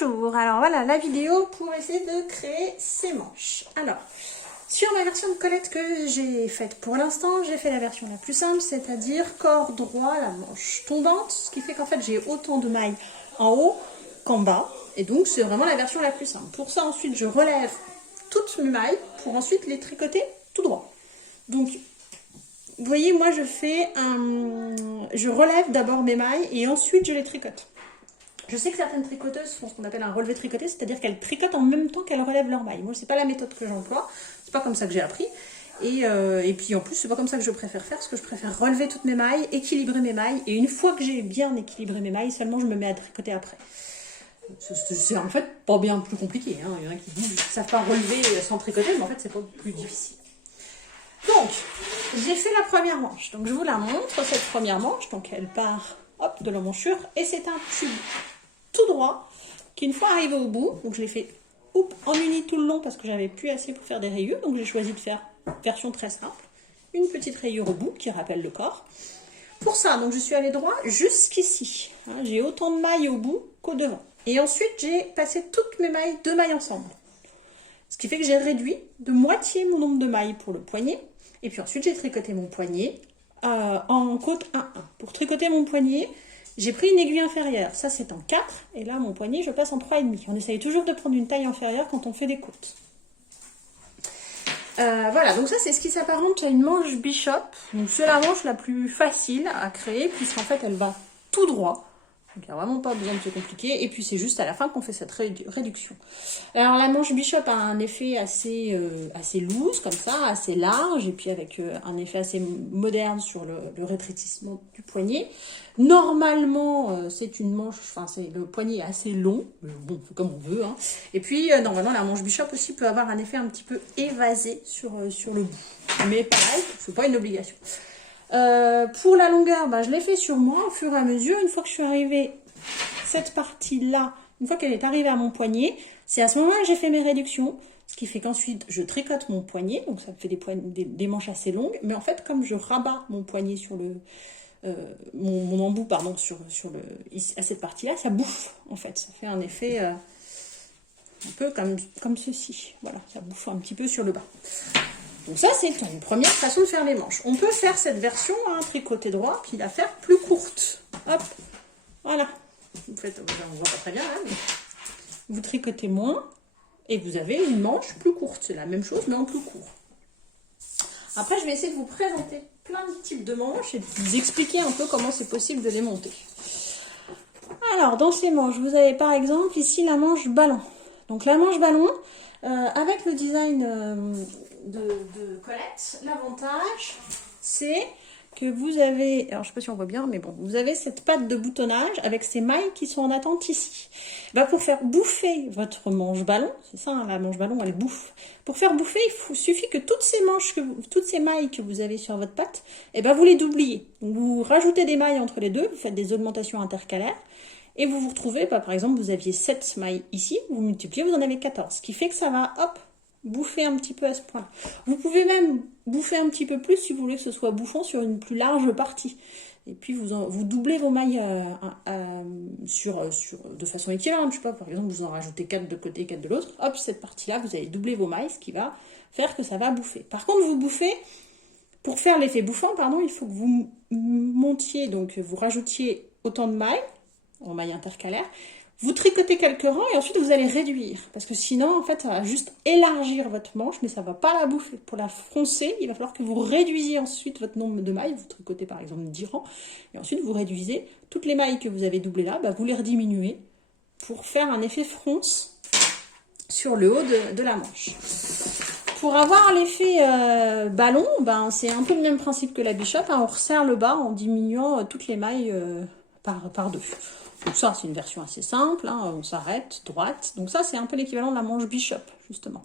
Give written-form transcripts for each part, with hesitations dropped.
Bonjour, alors voilà la vidéo pour essayer de créer ces manches. Alors, sur ma version de Colette que j'ai faite pour l'instant, j'ai fait la version la plus simple, c'est-à-dire corps droit, la manche tombante, ce qui fait qu'en fait j'ai autant de mailles en haut qu'en bas, et donc c'est vraiment la version la plus simple. Pour ça ensuite je relève toutes mes mailles pour ensuite les tricoter tout droit. Donc, vous voyez, moi je relève d'abord mes mailles et ensuite je les tricote. Je sais que certaines tricoteuses font ce qu'on appelle un relevé tricoté, c'est-à-dire qu'elles tricotent en même temps qu'elles relèvent leurs mailles. Moi, c'est pas la méthode que j'emploie, c'est pas comme ça que j'ai appris. Et puis en plus, c'est pas comme ça que je préfère faire, parce que je préfère relever toutes mes mailles, équilibrer mes mailles, et une fois que j'ai bien équilibré mes mailles, seulement je me mets à tricoter après. C'est en fait pas bien plus compliqué, hein. Il y en a qui disent qu'ils ne savent pas relever sans tricoter, mais en fait c'est pas plus difficile. Donc, j'ai fait la première manche, donc je vous la montre, cette première manche, donc elle part hop, de l'emmanchure, et c'est un tube tout droit, qui une fois arrivé au bout, donc je l'ai fait en uni tout le long parce que j'avais plus assez pour faire des rayures, donc j'ai choisi de faire version très simple, une petite rayure au bout qui rappelle le corps. Pour ça, donc je suis allée droit jusqu'ici, hein, j'ai autant de mailles au bout qu'au devant. Et ensuite, j'ai passé toutes mes mailles, 2 mailles ensemble. Ce qui fait que j'ai réduit de moitié mon nombre de mailles pour le poignet. Et puis ensuite, j'ai tricoté mon poignet en côte 1-1. Pour tricoter mon poignet, j'ai pris une aiguille inférieure. Ça, c'est en 4. Et là, mon poignet, je passe en 3,5. On essaye toujours de prendre une taille inférieure quand on fait des côtes. Voilà, donc ça, c'est ce qui s'apparente à une manche bishop. Donc, c'est la manche la plus facile à créer, puisqu'en fait, elle va tout droit. Donc, il n'y a vraiment pas besoin de se compliquer. Et puis, c'est juste à la fin qu'on fait cette réduction. Alors, la manche bishop a un effet assez loose, comme ça, assez large. Et puis, avec un effet assez moderne sur le rétrécissement du poignet. Normalement, c'est une manche, enfin, le poignet est assez long. Bon, on fait comme on veut, hein. Et puis, normalement, la manche bishop aussi peut avoir un effet un petit peu évasé sur le bout. Mais pareil, c'est pas une obligation. Pour la longueur, je l'ai fait sur moi au fur et à mesure. Une fois que je suis arrivée, cette partie-là, une fois qu'elle est arrivée à mon poignet, c'est à ce moment-là que j'ai fait mes réductions. Ce qui fait qu'ensuite, je tricote mon poignet. Donc, ça me fait des manches assez longues. Mais en fait, comme je rabats mon poignet sur mon embout, pardon, à cette partie-là, ça bouffe, en fait. Ça fait un effet un peu comme ceci. Voilà, ça bouffe un petit peu sur le bas. Donc ça, c'est une première façon de faire les manches. On peut faire cette version, hein, tricoté droit, puis la faire plus courte. Hop, voilà. Vous faites, on voit pas très bien là, mais vous tricotez moins et vous avez une manche plus courte. C'est la même chose, mais en plus court. Après, je vais essayer de vous présenter plein de types de manches et de vous expliquer un peu comment c'est possible de les monter. Alors, dans ces manches, vous avez par exemple ici la manche ballon. Donc la manche ballon, avec le design de Colette, l'avantage, c'est que vous avez, alors je ne sais pas si on voit bien, mais bon, vous avez cette patte de boutonnage avec ces mailles qui sont en attente ici. Pour faire bouffer votre manche ballon, c'est ça, hein, la manche ballon, elle bouffe. Pour faire bouffer, il suffit que toutes ces mailles que vous avez sur votre patte, vous les doubliez. Donc, vous rajoutez des mailles entre les deux, vous faites des augmentations intercalaires, et vous vous retrouvez, par exemple, vous aviez 7 mailles ici, vous multipliez, vous en avez 14. Ce qui fait que ça va, hop, bouffer un petit peu à ce point. Vous pouvez même bouffer un petit peu plus si vous voulez que ce soit bouffant sur une plus large partie. Et puis vous doublez vos mailles de façon équivalente. Je sais pas, par exemple, vous en rajoutez 4 de côté, 4 de l'autre. Hop, cette partie-là, vous allez doubler vos mailles, ce qui va faire que ça va bouffer. Par contre, vous bouffez, pour faire l'effet bouffant, pardon, il faut que vous montiez, donc vous rajoutiez autant de mailles, en mailles intercalaires. Vous tricotez quelques rangs et ensuite vous allez réduire. Parce que sinon, en fait, ça va juste élargir votre manche, mais ça ne va pas la bouffer. Pour la froncer, il va falloir que vous réduisiez ensuite votre nombre de mailles. Vous tricotez par exemple 10 rangs. Et ensuite, vous réduisez toutes les mailles que vous avez doublées là, vous les rediminuez pour faire un effet fronce sur le haut de la manche. Pour avoir l'effet ballon, c'est un peu le même principe que la bishop. Hein, on resserre le bas en diminuant toutes les mailles par deux. Donc ça, c'est une version assez simple, hein, on s'arrête, droite. Donc ça, c'est un peu l'équivalent de la manche bishop, justement.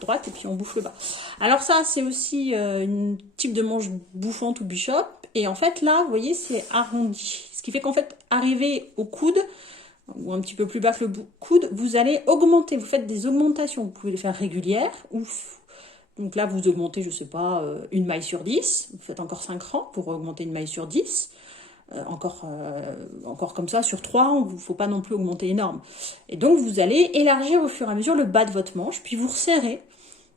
Droite, et puis on bouffe le bas. Alors ça, c'est aussi un type de manche bouffante ou bishop. Et en fait, là, vous voyez, c'est arrondi. Ce qui fait qu'en fait, arrivé au coude, ou un petit peu plus bas que le coude, vous allez augmenter. Vous faites des augmentations. Vous pouvez les faire régulières. Donc là, vous augmentez, je sais pas, une maille sur 10. Vous faites encore 5 rangs pour augmenter une maille sur 10. encore comme ça sur 3, il ne faut pas non plus augmenter énorme. Et donc vous allez élargir au fur et à mesure le bas de votre manche, puis vous resserrez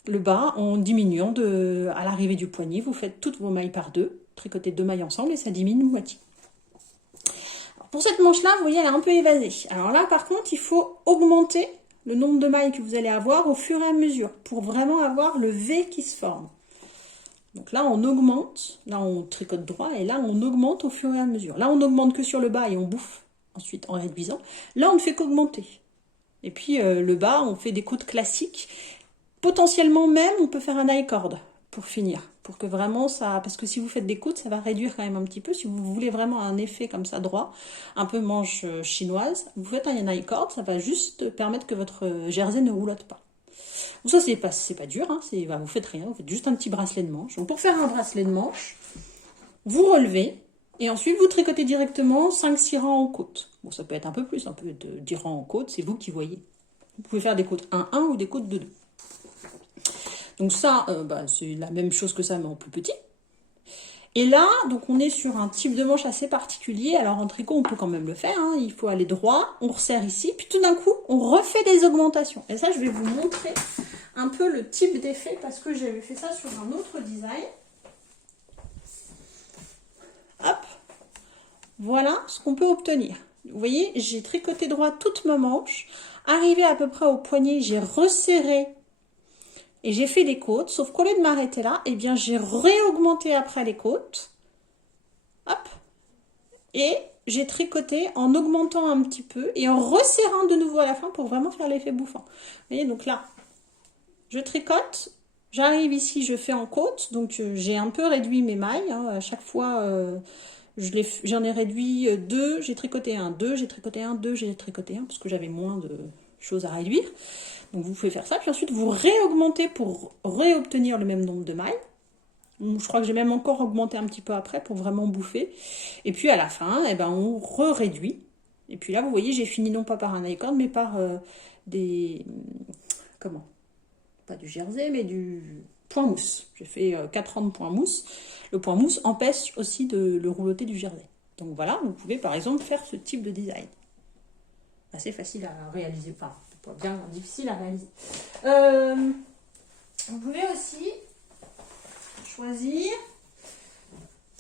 le bas en diminuant à l'arrivée du poignet. Vous faites toutes vos mailles par deux, tricotez 2 mailles ensemble et ça diminue moitié. Alors pour cette manche là, vous voyez, elle est un peu évasée. Alors là par contre, il faut augmenter le nombre de mailles que vous allez avoir au fur et à mesure pour vraiment avoir le V qui se forme. Donc là, on augmente, là on tricote droit et là on augmente au fur et à mesure. Là, on n'augmente que sur le bas et on bouffe ensuite en réduisant. Là, on ne fait qu'augmenter. Et puis le bas, on fait des côtes classiques. Potentiellement même, on peut faire un high cord pour finir. Pour que vraiment ça... Parce que si vous faites des côtes, ça va réduire quand même un petit peu. Si vous voulez vraiment un effet comme ça droit, un peu manche chinoise, vous faites un high cord, ça va juste permettre que votre jersey ne roulotte pas. Donc ça, c'est pas dur, hein, vous faites rien, vous faites juste un petit bracelet de manche. Donc pour faire un bracelet de manche, vous relevez et ensuite vous tricotez directement 5-6 rangs en côte. Bon, ça peut être un peu plus, un peu de 10 rangs en côte, c'est vous qui voyez. Vous pouvez faire des côtes 1-1 ou des côtes 2-2. Donc ça, c'est la même chose que ça, mais en plus petit. Et là, donc on est sur un type de manche assez particulier. Alors en tricot, on peut quand même le faire. Hein. Il faut aller droit, on resserre ici, puis tout d'un coup, on refait des augmentations. Et ça, je vais vous montrer un peu le type d'effet parce que j'avais fait ça sur un autre design. Hop, voilà ce qu'on peut obtenir. Vous voyez, j'ai tricoté droit toute ma manche. Arrivé à peu près au poignet, j'ai resserré et j'ai fait des côtes. Sauf qu'au lieu de m'arrêter là, eh bien, j'ai réaugmenté après les côtes. Hop, et j'ai tricoté en augmentant un petit peu et en resserrant de nouveau à la fin pour vraiment faire l'effet bouffant. Vous voyez, donc là, je tricote, j'arrive ici, je fais en côte, donc j'ai un peu réduit mes mailles. Hein, à chaque fois, j'en ai réduit 2, j'ai tricoté un, 2, j'ai tricoté un, 2, j'ai tricoté un, parce que j'avais moins de choses à réduire. Donc vous pouvez faire ça, puis ensuite vous réaugmentez pour réobtenir le même nombre de mailles. Je crois que j'ai même encore augmenté un petit peu après pour vraiment bouffer. Et puis à la fin, eh ben, on réduit. Et puis là, vous voyez, j'ai fini non pas par un high cord, mais par des... Comment? Pas du jersey, mais du point mousse. J'ai fait 4 rangs de point mousse. Le point mousse empêche aussi de le rouloter du jersey. Donc voilà, vous pouvez par exemple faire ce type de design. Assez facile à réaliser, enfin, pas bien difficile à réaliser. Vous pouvez aussi choisir.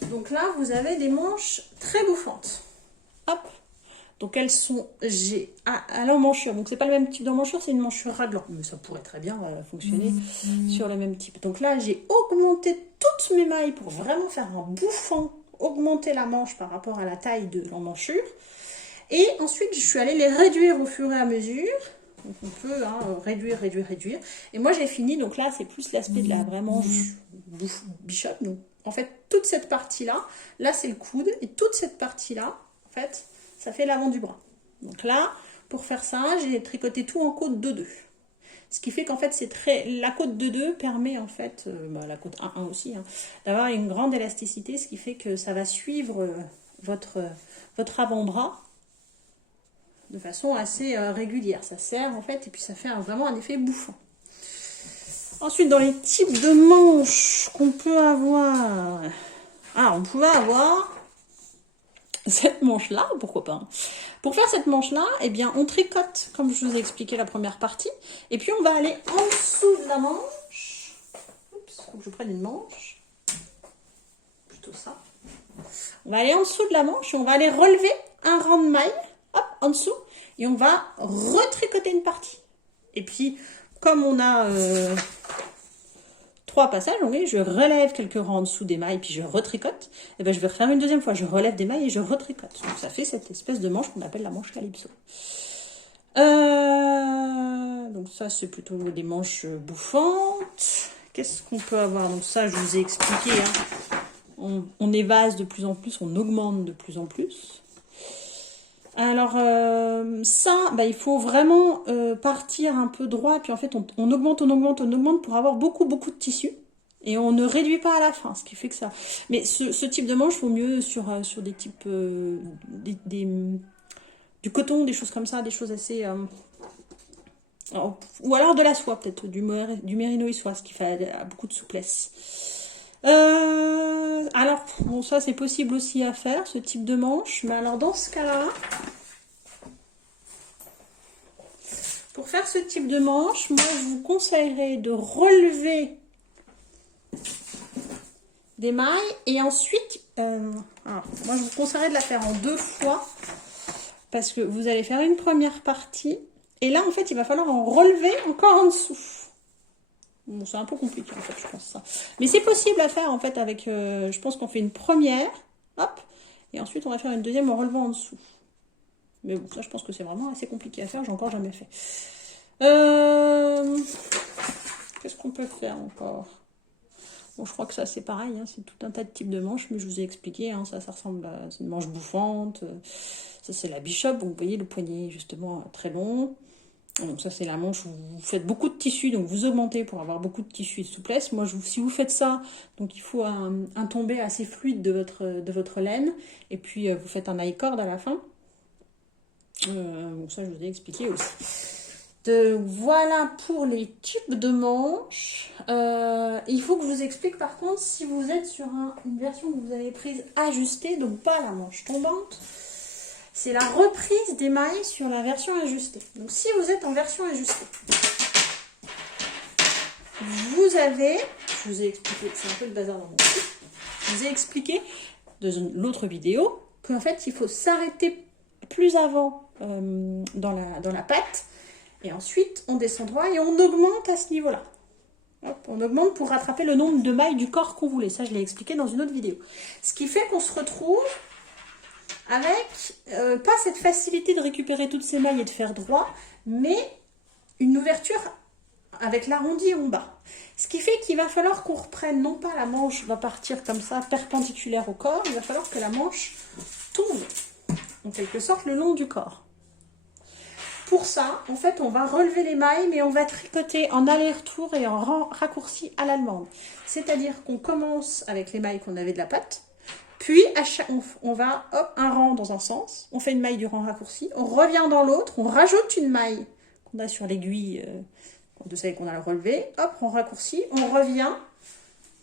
Donc là, vous avez des manches très bouffantes. Hop. Donc elles sont à l'emmanchure. Donc c'est pas le même type d'emmanchure, c'est une manchure raglan. Mais ça pourrait très bien fonctionner sur le même type. Donc là, j'ai augmenté toutes mes mailles pour vraiment faire un bouffant, augmenter la manche par rapport à la taille de l'emmanchure. Et ensuite, je suis allée les réduire au fur et à mesure. Donc on peut réduire. Et moi, j'ai fini. Donc là, c'est plus l'aspect de la vraie manche bishop. Donc en fait, toute cette partie-là, là, c'est le coude. Et toute cette partie-là, en fait, ça fait l'avant du bras. Donc là, pour faire ça, j'ai tricoté tout en côte 2-2. Ce qui fait qu'en fait, la côte 2-2 permet en fait, la côte 1-1 aussi, hein, d'avoir une grande élasticité, ce qui fait que ça va suivre votre avant-bras de façon assez régulière. Ça serre en fait, et puis ça fait vraiment un effet bouffant. Ensuite, dans les types de manches qu'on peut avoir, on pouvait avoir cette manche-là, pourquoi pas. Pour faire cette manche-là, eh bien, on tricote, comme je vous ai expliqué la première partie, et puis on va aller en dessous de la manche. Oups, faut que je prenne une manche. Plutôt ça. On va aller en dessous de la manche et on va aller relever un rang de mailles, hop, en dessous, et on va retricoter une partie. Et puis, comme on a 3 passages, je relève quelques rangs en dessous des mailles, puis je retricote, et ben je vais refaire une deuxième fois, je relève des mailles et je retricote. Donc ça fait cette espèce de manche qu'on appelle la manche calypso. Donc ça, c'est plutôt des manches bouffantes. Qu'est-ce qu'on peut avoir? Donc ça, je vous ai expliqué, hein. On évase de plus en plus, on augmente de plus en plus. Alors ça, il faut vraiment partir un peu droit, puis en fait on augmente pour avoir beaucoup de tissu, et on ne réduit pas à la fin, ce qui fait que ça... Mais ce type de manche, vaut mieux sur des types... du coton, des choses comme ça, des choses assez... ou alors de la soie peut-être, du mérino soie, ce qui fait beaucoup de souplesse. Alors, bon, ça c'est possible aussi à faire, ce type de manche. Mais alors dans ce cas-là, pour faire ce type de manche, moi je vous conseillerais de relever des mailles et ensuite, alors, moi je vous conseillerais de la faire en 2 fois parce que vous allez faire une première partie et là en fait il va falloir en relever encore en dessous. Bon, c'est un peu compliqué en fait, je pense ça. Mais c'est possible à faire en fait avec, je pense qu'on fait une première, hop, et ensuite on va faire une deuxième en relevant en dessous. Mais bon, ça je pense que c'est vraiment assez compliqué à faire, j'ai encore jamais fait. Qu'est-ce qu'on peut faire encore? Bon, je crois que ça c'est pareil, hein, c'est tout un tas de types de manches, mais je vous ai expliqué, hein, ça ressemble à une manche bouffante. Ça c'est la Bishop, donc vous voyez le poignet justement très long. Donc ça c'est la manche où vous faites beaucoup de tissu, donc vous augmentez pour avoir beaucoup de tissu et de souplesse. Moi si vous faites ça, donc il faut un tombé assez fluide de votre laine, et puis vous faites un high cord à la fin. Bon ça je vous ai expliqué aussi. Voilà pour les types de manches. Il faut que je vous explique par contre si vous êtes sur une version que vous avez prise ajustée, donc pas la manche tombante. C'est la reprise des mailles sur la version ajustée. Donc si vous êtes en version ajustée, vous avez, je vous ai expliqué, c'est un peu le bazar dans mon truc, je vous ai expliqué dans l'autre vidéo qu'en fait il faut s'arrêter plus avant dans la patte et ensuite on descendra et on augmente à ce niveau-là. On augmente pour rattraper le nombre de mailles du corps qu'on voulait. Ça je l'ai expliqué dans une autre vidéo. Ce qui fait qu'on se retrouve avec pas cette facilité de récupérer toutes ces mailles et de faire droit, mais une ouverture avec l'arrondi en bas. Ce qui fait qu'il va falloir qu'on reprenne, non pas la manche va partir comme ça, perpendiculaire au corps, il va falloir que la manche tombe, en quelque sorte, le long du corps. Pour ça, en fait, on va relever les mailles, mais on va tricoter en aller-retour et en raccourci à l'allemande. C'est-à-dire qu'on commence avec les mailles qu'on avait de la patte, puis on va, hop, un rang dans un sens, on fait une maille du rang raccourci, on revient dans l'autre, on rajoute une maille qu'on a sur l'aiguille, de celle qu'on a relevé, hop, on raccourcit, on revient,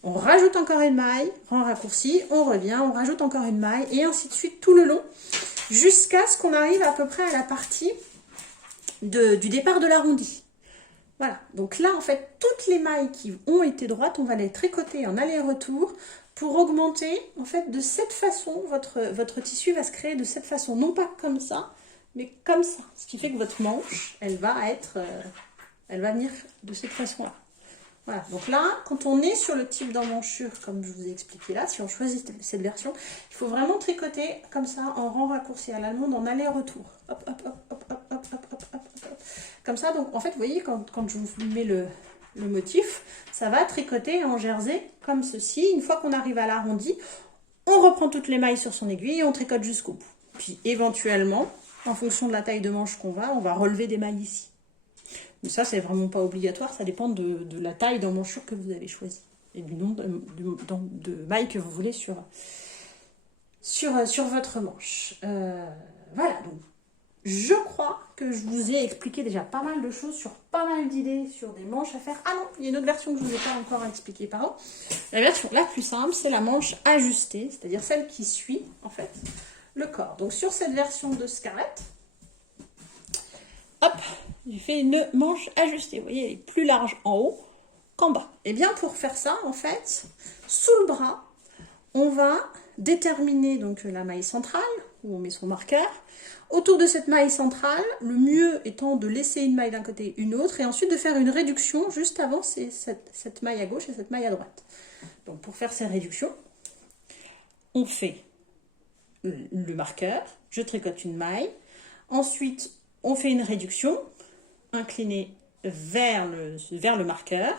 on rajoute encore une maille, rang raccourci, on revient, on rajoute encore une maille, et ainsi de suite tout le long, jusqu'à ce qu'on arrive à peu près à la partie du départ de l'arrondi. Voilà, donc là en fait toutes les mailles qui ont été droites, on va les tricoter en aller-retour pour augmenter en fait de cette façon, votre tissu va se créer de cette façon, non pas comme ça, mais comme ça. Ce qui fait que votre manche, elle va venir de cette façon-là. Voilà, donc là, quand on est sur le type d'emmanchure, comme je vous ai expliqué là, si on choisit cette version, il faut vraiment tricoter comme ça, en rang raccourci à l'allemande, en aller-retour. Hop, hop, hop, hop, hop, hop, hop, hop, hop, hop. Comme ça, donc en fait, vous voyez, quand je vous mets le motif, ça va tricoter en jersey comme ceci. Une fois qu'on arrive à l'arrondi, on reprend toutes les mailles sur son aiguille et on tricote jusqu'au bout. Puis éventuellement, en fonction de la taille de manche qu'on va, on va relever des mailles ici. Mais ça, c'est vraiment pas obligatoire, ça dépend de la taille d'emmanchure que vous avez choisi et du nombre de mailles que vous voulez sur votre manche. Voilà, donc je crois que je vous ai expliqué déjà pas mal de choses sur pas mal d'idées sur des manches à faire. Ah non, il y a une autre version que je ne vous ai pas encore expliquée, pardon. La version la plus simple, c'est la manche ajustée, c'est-à-dire celle qui suit en fait le corps. Donc sur cette version de Scarlett, hop, j'ai fait une manche ajustée. Vous voyez, elle est plus large en haut qu'en bas. Et bien pour faire ça, en fait, sous le bras, on va déterminer donc la maille centrale, où on met son marqueur. Autour de cette maille centrale, le mieux étant de laisser une maille d'un côté et une autre, et ensuite de faire une réduction juste avant cette maille à gauche et cette maille à droite. Donc pour faire ces réductions, on fait le marqueur, je tricote une maille, ensuite on fait une réduction, inclinée vers le marqueur,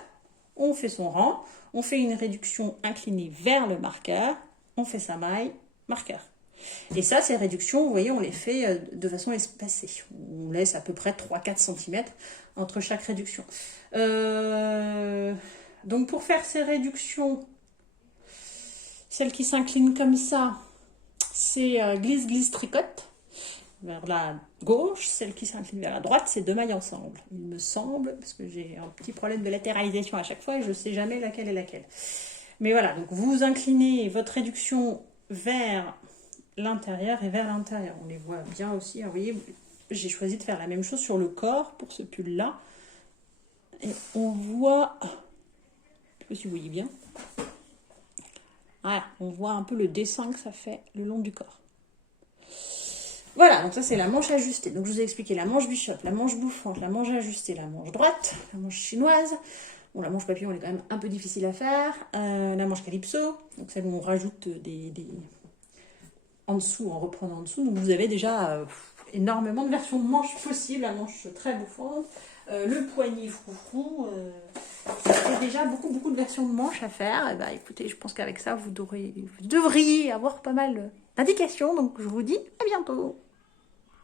on fait son rang, on fait une réduction inclinée vers le marqueur, on fait sa maille, marqueur. Et ça, ces réductions, vous voyez, on les fait de façon espacée. On laisse à peu près 3-4 cm entre chaque réduction. Donc pour faire ces réductions, celle qui s'incline comme ça, c'est glisse, tricote vers la gauche. Celle qui s'incline vers la droite, c'est 2 mailles ensemble. Il me semble, parce que j'ai un petit problème de latéralisation à chaque fois et je ne sais jamais laquelle est laquelle. Mais voilà, donc vous inclinez votre réduction vers l'intérieur et vers l'intérieur. On les voit bien aussi. Alors, vous voyez, j'ai choisi de faire la même chose sur le corps pour ce pull-là. Et on voit... Je ne sais pas si vous voyez bien. Voilà, on voit un peu le dessin que ça fait le long du corps. Voilà, donc ça c'est la manche ajustée. Donc je vous ai expliqué la manche bishop, la manche bouffante, la manche ajustée, la manche droite, la manche chinoise. Bon, la manche papillon elle est quand même un peu difficile à faire. La manche calypso, donc celle où on rajoute des en dessous, en reprenant en dessous. Donc vous avez déjà énormément de versions de manches possibles. La manche très bouffante, le poignet froufrou. Ça fait déjà beaucoup de versions de manches à faire. Et bah écoutez, je pense qu'avec ça, vous devriez avoir pas mal d'indications. Donc je vous dis à bientôt.